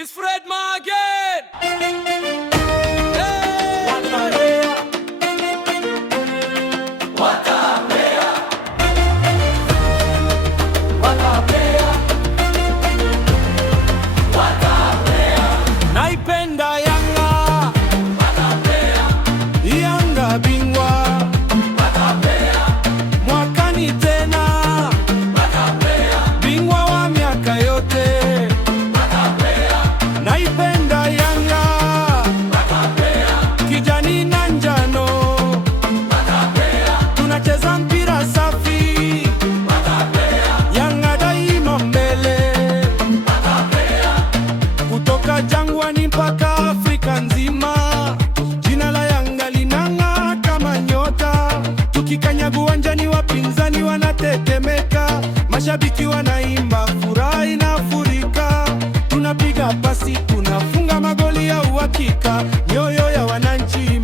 It's Fred Ma again! Naipenda Yanga, Yanga bingwa mwakani tena, bingwa wa miaka yote. Naipenda Yanga, kijani na njano, tunacheza mpira safi, Yanga daima mbele, kutoka Jangwani mpaka Afrika nzima. Jina la Yanga linang'aa kama nyota, tukikanyaga uwanjani wapinzani wanatetemeka, mashabiki wanaimba, furaha inafurika, tunapiga pasi, tunafunga magoli ya uhakika, mioyo ya wananchi